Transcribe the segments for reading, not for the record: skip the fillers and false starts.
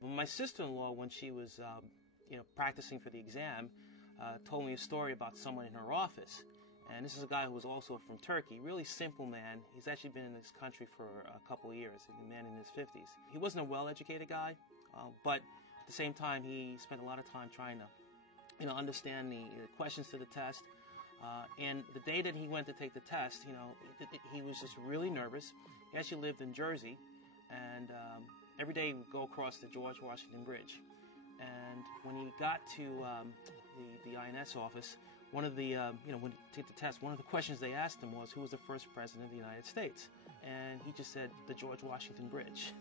Well, my sister-in-law, when she was practicing for the exam, told me a story about someone in her office. And this is a guy who was also from Turkey, really simple man. He's actually been in this country for a couple of years, a man in his 50s. He wasn't a well-educated guy, but at the same time, he spent a lot of time trying to, understand the questions to the test. And the day that he went to take the test, he was just really nervous. He actually lived in Jersey, and every day he would go across the George Washington Bridge. And when he got to the INS office, one of the, when he took the test, one of the questions they asked him was, who was the first president of the United States? And he just said, the George Washington Bridge.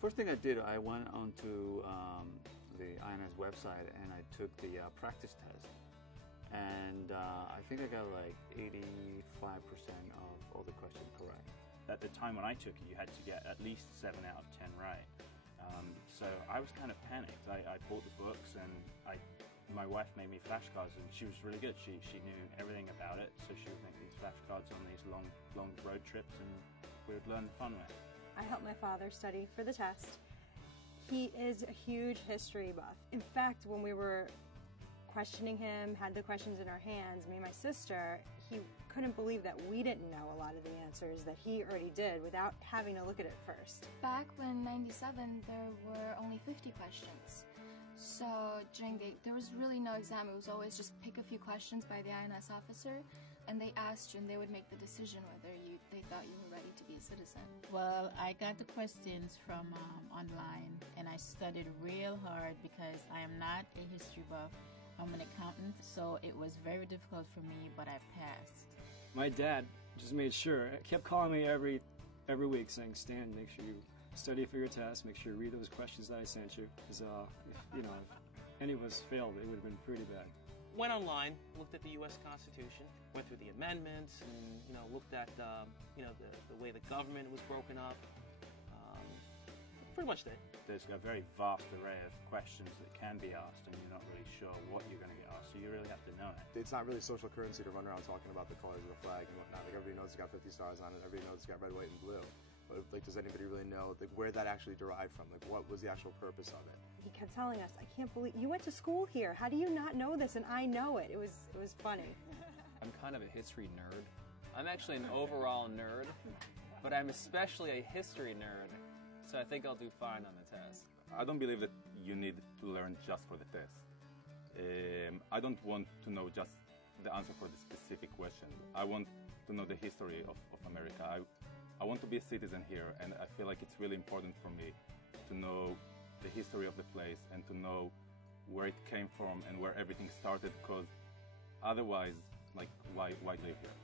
First thing I did, I went onto the INS website and I took the practice test. And I think I got like 85% of all the questions correct. At the time when I took it, you had to get at least 7 out of 10 right. So I was kind of panicked. I bought the books and my wife made me flashcards, and she was really good. She knew everything about it, so she would make these flashcards on these long road trips, and we would learn the fun way. I helped my father study for the test. He is a huge history buff. In fact, when we were questioning him, had the questions in our hands, me and my sister, he couldn't believe that we didn't know a lot of the answers that he already did without having to look at it first. Back when '97, there were only 50 questions. So there was really no exam. It was always just pick a few questions by the INS officer, and they asked you, and they would make the decision whether they thought you were ready to be a citizen. Well, I got the questions from online, and I studied real hard because I am not a history buff. I'm an accountant, so it was very difficult for me, but I passed. My dad just made sure, kept calling me every week saying, Stan, make sure you study for your test, make sure you read those questions that I sent you, because if any of us failed, it would have been pretty bad. Went online, looked at the U.S. Constitution, went through the amendments, and looked at the way the government was broken up. Pretty much did. There's a very vast array of questions that can be asked, and you're not really sure what you're going to get asked, so you really have to know it. It's not really social currency to run around talking about the colors of the flag and whatnot. Like, everybody knows it's got 50 stars on it, everybody knows it's got red, white, and blue. But like, does anybody really know where that actually derived from? Like, what was the actual purpose of it? He kept telling us, I can't believe you went to school here. How do you not know this? And I know it. It was funny. I'm kind of a history nerd. I'm actually an overall nerd, but I'm especially a history nerd. So I think I'll do fine on the test. I don't believe that you need to learn just for the test. I don't want to know just the answer for the specific question. I want to know the history of America. I want to be a citizen here, and I feel like it's really important for me to know the history of the place and to know where it came from and where everything started, because otherwise, like, why live here?